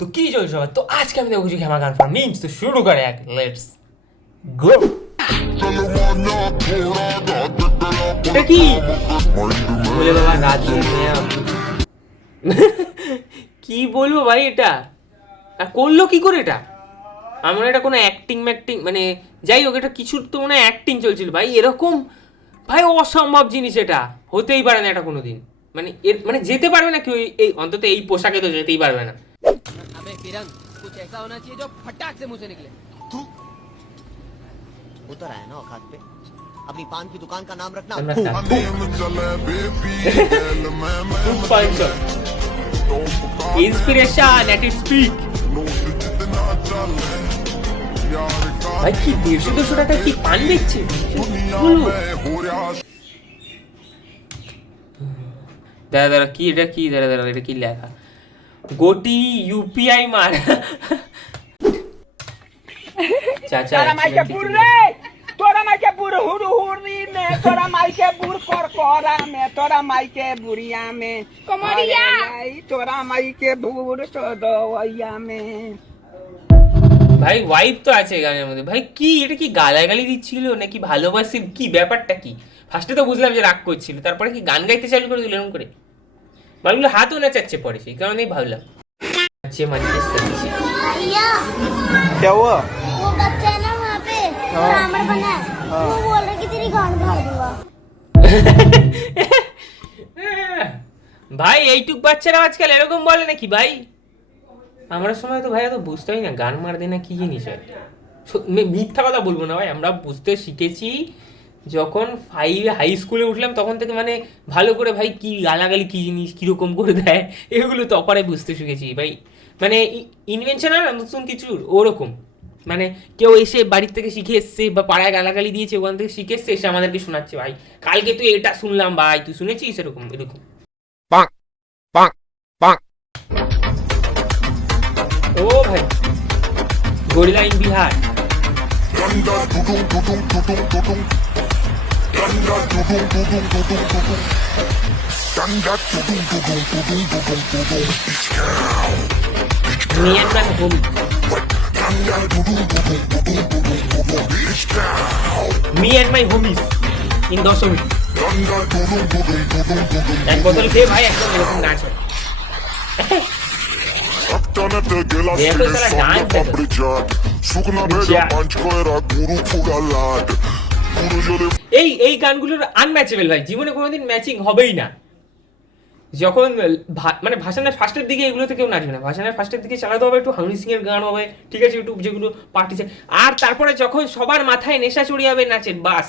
তো কি চলছে সবাই? তো আজকে আমি দেখছি খেমা গান ফর মিমস। তো শুরু করে এক, লেটস গো। এটা কি বলে বাবা রাজিয়ে মেয়া কি বলবো ভাই, এটা আর করলো কি করে এটা? আমার এটা কোনো অ্যাক্টিং ম্যাক্টিং মানে যাই হোক, এটা কিছুর তো মনে হয় অ্যাক্টিং চলছিল ভাই। এরকম ভাই অসম্ভব জিনিস, এটা হতেই পারে না এটা কোনোদিন। মানে এর মানে যেতে পারবে না কেউ, এই অন্তত এই পোশাকে তো যেতেই পারবে না। अबे किरण कुछ ऐसा होना चाहिए जो फटाक से मुंह से निकले। उतर आया ना औकात पे। अपनी पान की दुकान का नाम रखना। Inspiration at its peak. ভাই কি 150-200 টাকা কি পান দিচ্ছে? দাদা দাদা কি এটা, কি দাদা দাদা এটা কি লেখা? গোটি ইউপিআই মার চাচা তোরা মাইকে বুড় রে, তোরা মাইকে বুড় হুড়ু হুড়ি মে, তোরা মাইকে বুড় কর করা মে, তোরা মাইকে বুড়িয়া মে কমরিয়া, তোরা মাইকে বুড় সদওয়া মে। ভাই ওয়াইফ তো আছে গানের মধ্যে। ভাই কি এটা কি গালাগালি দিচ্ছিল নাকি ভালোবাসি, কি ব্যাপারটা কি? ফার্স্টে তো বুঝলাম যে রাগ করছিল, তারপরে কি গান গাইতে চালু করে দিল এরকম করে? মানুষগুলো হাতও নাচাচ্ছে পরে, সেই কারণেই ভাবলাম আচ্ছা মানিকে সাথে। भैया क्या हुआ? वो बच्चा है ना वहाँ पे ग्रामर बना है, वो बोल रहा है कि तेरी गांड फाड़ दूंगा। ভাই এইটুক বাচ্চারা আজকাল এরকম বলে নাকি ভাই? আমরা সময় তো ভাই এত বুঝতেই না গান মার দেনা কি জিনিস হয়। মিথ্যা কথা বলবো না ভাই, আমরা বুঝতে শিখেছি যখন 5 হাই স্কুলে উঠলাম, তখন থেকে মানে ভালো করে ভাই কি গালাগালি কি জিনিস, কিরকম করে দেয় এগুলো তপরে বুঝতে শিখেছি ভাই। মানে ইনভেনশন আর নতুন কিছুর ওরকম, মানে কেউ এসে বাড়ির থেকে শিখে এসছে বা পাড়ায় গালাগালি দিয়েছে, ওখান থেকে শিখে এসছে, এসে আমাদেরকে শোনাচ্ছে ভাই কালকে তুই এটা শুনলাম ভাই, তুই শুনেছিস এরকম এরকম। ও ভাই gorilla in Bihar. Me and my homie. Me and my homies in Dashami এক বোতল খেয়ে ভাই একদম এরকম নাচ হয়। এই এই গানগুলোর আনম্যাচেবল ভাই, জীবনে কোনোদিন ম্যাচিং হবেই না। যখন মানে ভাসানের ফার্স্টের দিকে এগুলোতে কেউ নাচবে না, ভাসানের ফার্স্টের দিকে চালাতে হবে একটু হানি সিং এর গান হবে, ঠিক আছে, একটু যেগুলো পার্টিছে। আর তারপরে যখন সবার মাথায় নেশা চড়ে যাবে নাচের, বাস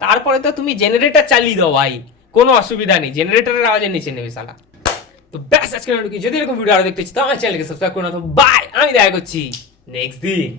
তারপরে তো তুমি জেনারেটর চালিয়ে দাও ভাই, কোনো অসুবিধা নেই, জেনারেটরের আওয়াজে নিচে নেবে সালা। তো ব্যাস আজকে যদি এরকম ভিডিও আরো দেখতে চাই তো আমার চ্যানেলকে সাবস্ক্রাইব করুন। তো বাই, আমি দেখা করছি নেক্সট দিন।